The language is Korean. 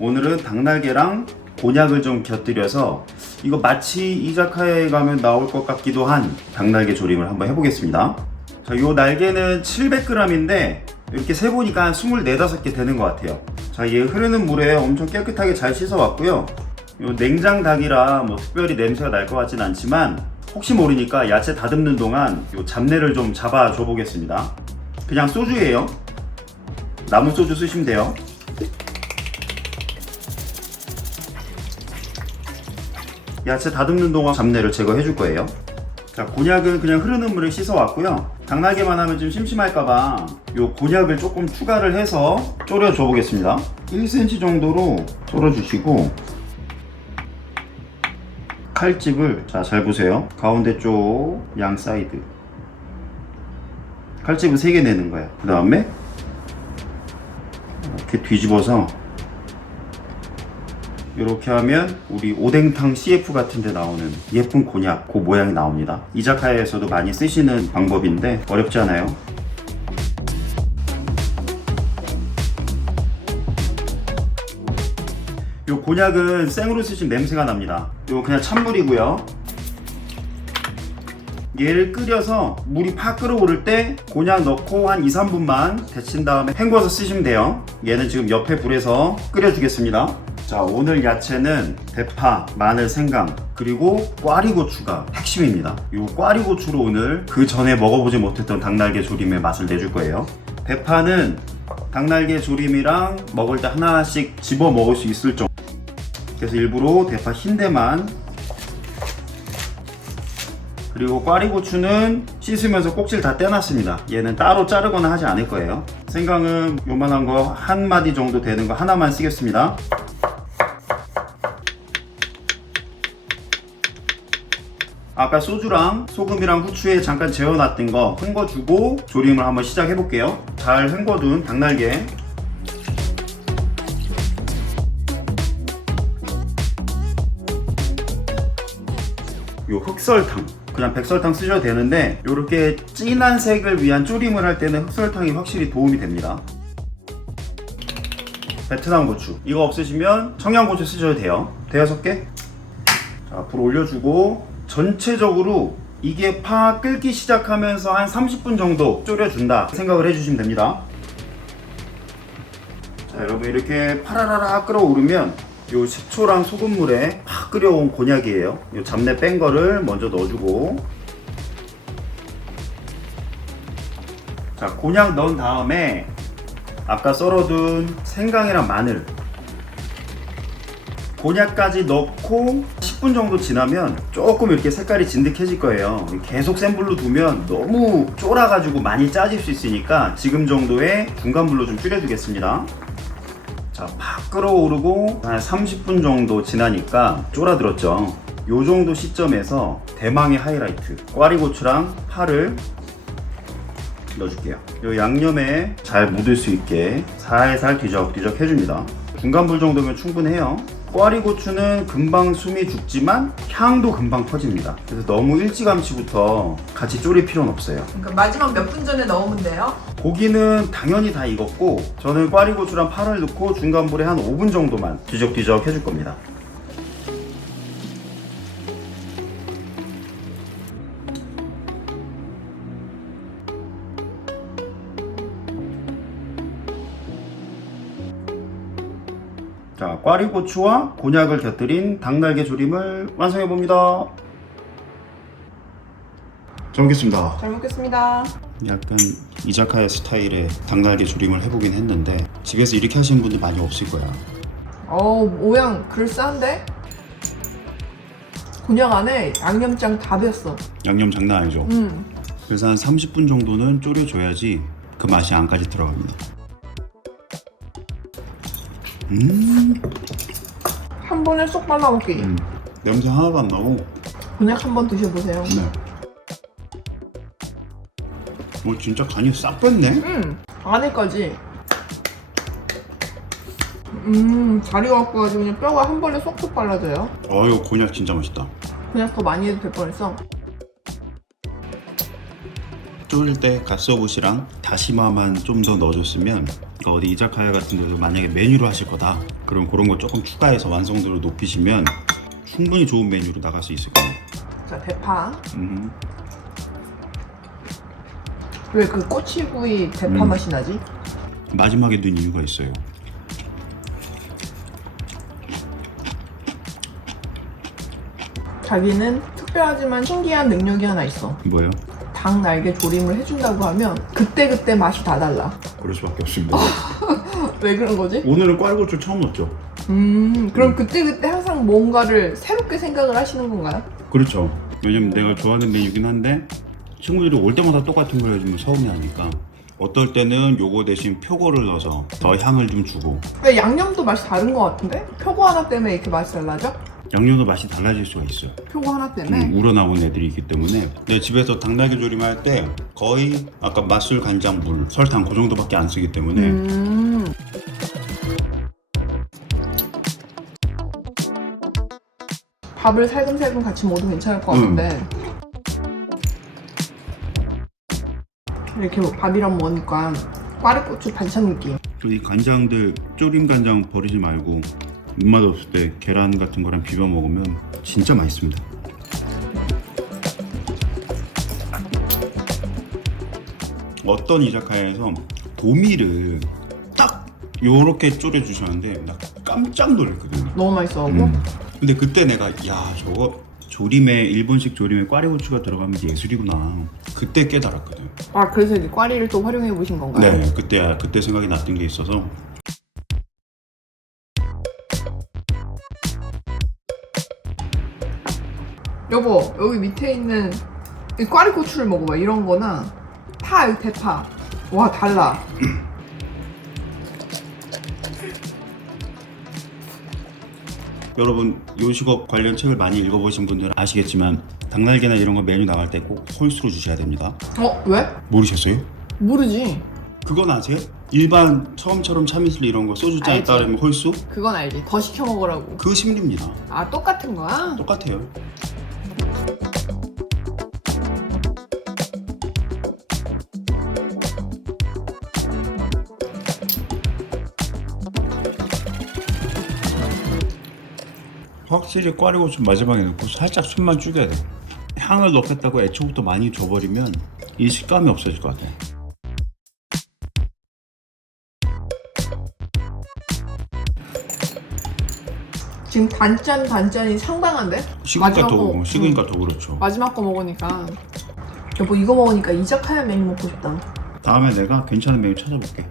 오늘은 닭날개랑 곤약을 좀 곁들여서 이거 마치 이자카야에 가면 나올 것 같기도 한 닭날개 조림을 한번 해보겠습니다. 자, 요 날개는 700g인데 이렇게 세보니까 한 24, 5개 되는 것 같아요. 자, 얘 흐르는 물에 엄청 깨끗하게 잘 씻어왔고요. 요 냉장 닭이라 뭐 특별히 냄새가 날 것 같진 않지만 혹시 모르니까 야채 다듬는 동안 요 잡내를 좀 잡아줘 보겠습니다. 그냥 소주예요. 나무 소주 쓰시면 돼요. 야채 다듬는 동안 잡내를 제거해 줄 거예요. 자, 곤약은 그냥 흐르는 물에 씻어 왔고요. 닭날개만 하면 좀 심심할까봐 요 곤약을 조금 추가를 해서 졸여 줘 보겠습니다. 1cm 정도로 썰어 주시고 칼집을 잘 보세요. 가운데 쪽 양 사이드 칼집을 3개 내는 거예요. 그 다음에 이렇게 뒤집어서 이렇게 하면 우리 오뎅탕 CF 같은 데 나오는 예쁜 곤약 그 모양이 나옵니다. 이자카야에서도 많이 쓰시는 방법인데 어렵지 않아요. 요 곤약은 생으로 쓰시면 냄새가 납니다. 요 그냥 찬물이고요. 얘를 끓여서 물이 팍 끓어오를 때 곤약 넣고 한 2, 3분만 데친 다음에 헹궈서 쓰시면 돼요. 얘는 지금 옆에 불에서 끓여주겠습니다. 자, 오늘 야채는 대파, 마늘, 생강, 그리고 꽈리고추가 핵심입니다. 이 꽈리고추로 오늘 그 전에 먹어보지 못했던 닭날개 조림의 맛을 내줄 거예요. 대파는 닭날개 조림이랑 먹을 때 하나씩 집어 먹을 수 있을 정도. 그래서 일부러 대파 흰대만, 그리고 꽈리고추는 씻으면서 꼭지를 다 떼놨습니다. 얘는 따로 자르거나 하지 않을 거예요. 생강은 요만한 거 한 마디 정도 되는 거 하나만 쓰겠습니다. 아까 소주랑 소금이랑 후추에 잠깐 재워놨던 거 헹궈주고 조림을 한번 시작해 볼게요. 잘 헹궈둔 닭날개, 요 흑설탕, 그냥 백설탕 쓰셔도 되는데 요렇게 진한 색을 위한 조림을 할 때는 흑설탕이 확실히 도움이 됩니다. 베트남 고추, 이거 없으시면 청양고추 쓰셔도 돼요. 5개. 자, 불 올려주고 전체적으로 이게 파 끓기 시작하면서 한 30분 정도 졸여준다 생각을 해주시면 됩니다. 자, 여러분 이렇게 파라라라 끓어오르면 요 식초랑 소금물에 팍 끓여온 곤약이에요. 요 잡내 뺀 거를 먼저 넣어주고, 자, 곤약 넣은 다음에 아까 썰어둔 생강이랑 마늘, 곤약까지 넣고 10분 정도 지나면 조금 이렇게 색깔이 진득해질 거예요. 계속 센 불로 두면 너무 쫄아가지고 많이 짜질 수 있으니까 지금 정도의 중간 불로 좀 줄여주겠습니다. 자, 팍 끓어오르고 한 30분 정도 지나니까 쫄아들었죠. 요 정도 시점에서 대망의 하이라이트, 꽈리고추랑 파를 넣어줄게요. 요 양념에 잘 묻을 수 있게 살살 뒤적뒤적 해줍니다. 중간 불 정도면 충분해요. 꽈리고추는 금방 숨이 죽지만 향도 금방 퍼집니다. 그래서 너무 일찌감치부터 같이 졸일 필요는 없어요. 그러니까 마지막 몇 분 전에 넣으면 돼요? 고기는 당연히 다 익었고 저는 꽈리고추랑 파를 넣고 중간 불에 한 5분 정도만 뒤적뒤적 해줄 겁니다. 자, 꽈리고추와 곤약을 곁들인 닭날개 조림을 완성해봅니다. 잘 먹겠습니다. 잘 먹겠습니다. 약간 이자카야 스타일의 닭날개 조림을 해보긴 했는데 집에서 이렇게 하시는 분들 많이 없을 거야. 모양 그럴싸한데? 곤약 안에 양념장 다 배었어. 양념 장난 아니죠? 그래서 한 30분 정도는 졸여줘야지 그 맛이 안까지 들어갑니다. 한 번에 쏙 발라먹기. 냄새 하나도 안 나고. 곤약 한번 드셔보세요. 네. 진짜 간이 싹 뺐네? 안에까지. 잘 익어갖고 아주 그냥 뼈가 한 번에 쏙쏙 발라져요. 이거 곤약 진짜 맛있다. 곤약 더 많이 해도 될 뻔했어. 졸일 때 갓서붓이랑 다시마만 좀 더 넣어줬으면 그러니까 어디 이자카야 같은 데도 만약에 메뉴로 하실 거다 그럼 그런 거 조금 추가해서 완성도를 높이시면 충분히 좋은 메뉴로 나갈 수 있을 거예요. 자, 대파. 음. 왜 그 꼬치구이 대파 맛이 나지? 마지막에 넣은 이유가 있어요. 자기는 특별하지만 신기한 능력이 하나 있어. 뭐예요? 닭 날개 조림을 해준다고 하면 그때그때 맛이 다 달라. 그럴 수밖에 없습니다. 왜 그런 거지? 오늘은 꽈리고추 처음 넣었죠? 그럼 그때그때 항상 뭔가를 새롭게 생각을 하시는 건가요? 그렇죠. 왜냐면 내가 좋아하는 메뉴긴 한데 친구들이 올 때마다 똑같은 걸 해주면 서운해하니까 어떨 때는 요거 대신 표고를 넣어서 더 향을 좀 주고 왜 양념도 맛이 다른 것 같은데? 표고 하나 때문에 이렇게 맛이 달라져? 양념도 맛이 달라질 수가 있어요. 표고 하나 때문에? 우러나온 애들이 있기 때문에 내가 집에서 닭날개 조림할 때 거의 아까 맛술, 간장, 물, 설탕 그 정도밖에 안 쓰기 때문에 밥을 살금살금 같이 먹어도 괜찮을 것 같은데 이렇게 밥이랑 먹으니까 꽈리고추 반찬 느낌. 이 간장들 조림 간장 버리지 말고 입맛 없을 때 계란 같은 거랑 비벼 먹으면 진짜 맛있습니다. 어떤 이자카야에서 도미를 딱 요렇게 졸여 주셨는데 나 깜짝 놀랐거든요. 너무 맛있어하고 근데 그때 내가 야 저거 조림에 일본식 조림에 꽈리고추가 들어가면 예술이구나 그때 깨달았거든. 아 그래서 이제 꽈리를 또 활용해 보신 건가요? 네 그때 생각이 났던 게 있어서. 여보 여기 밑에 있는 이 꽈리고추를 먹어봐. 이런 거나 파, 이 대파 와 달라. 여러분 요식업 관련 책을 많이 읽어보신 분들은 아시겠지만 닭날개나 이런 거 메뉴 나갈 때 꼭 홀수로 주셔야 됩니다. 왜? 모르셨어요? 모르지. 그건 아세요? 일반 처음처럼 참이슬 이런 거 소주잔에 알지. 따르면 홀수? 그건 알지. 더 시켜 먹으라고. 그 심리입니다. 아 똑같은 거야? 똑같아요. 확실히 꽈리고추 마지막에 넣고 살짝 숨만 죽여야 돼. 향을 넣겠다고 애초부터 많이 줘버리면 이 식감이 없어질 것 같아. 지금 단짠이 상당한데? 식으니까 마지막 더 거, 식으니까 더 그렇죠. 마지막 거 먹으니까 여보 이거 먹으니까 이자카야 메뉴 먹고 싶다. 다음에 내가 괜찮은 메뉴 찾아볼게.